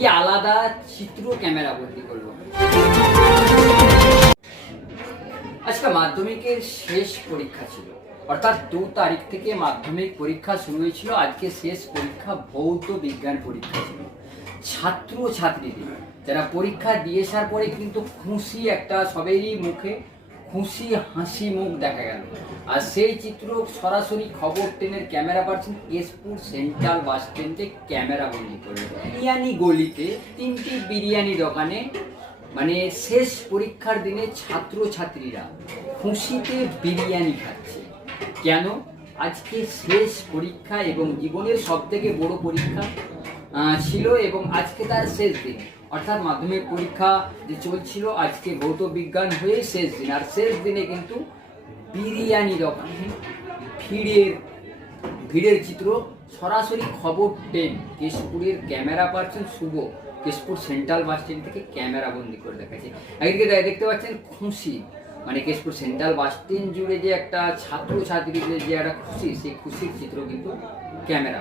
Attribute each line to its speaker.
Speaker 1: কি আলাদা চিত্র ক্যামেরা বন্দি করল আজকে মাধ্যমিকের শেষ পরীক্ষা ছিল। অর্থাৎ দু তারিখ থেকে মাধ্যমিক পরীক্ষা শুরু হয়েছিল। আজকে শেষ পরীক্ষা ভৌত বিজ্ঞান পরীক্ষা ছিল। ছাত্র ছাত্রীদের যারা পরীক্ষা দিয়ে আসার পরে কিন্তু খুশি একটা সবেরই মুখে খুশি, হাসি, মুখ দেখা গেল। আর সেই চিত্র সরাসরি খবর টেনের camera person Keshpur central bus স্ট্যান্ডে ক্যামেরা বন্দি করল বিরিয়ানি গলিতে তিনটি বিরিয়ানি দোকানে মানে শেষ পরীক্ষার দিনে ছাত্র ছাত্রীরা খুশিতে বিরিয়ানি খাচ্ছে। কেন? আজকে শেষ পরীক্ষা এবং জীবনের সব থেকে বড় পরীক্ষা ছিল এবং আজকে তার শেষ দিন। অর্থাৎ মাধ্যমিক পরীক্ষা যে চলছিল, আজকে ভৌত বিজ্ঞান হয়ে শেষ দিন। আর শেষ দিনে কিন্তু বিরিয়ানি দোকানে। ভিড়ের ভিড়ের চিত্র, সরাসরি খবর ten কেশপুরের camera person Shubho. Keshpur central bus stand থেকে ক্যামেরা বন্দি করে দেখাচ্ছে। একদিকে দেখতে পাচ্ছেন খুশি। মানে কেশপুর সেন্ট্রাল বাস স্ট্যান্ড জুড়ে যে একটা ছাত্র ছাত্রীদের যে একটা খুশি, সেই খুশির চিত্র কিন্তু ক্যামেরা।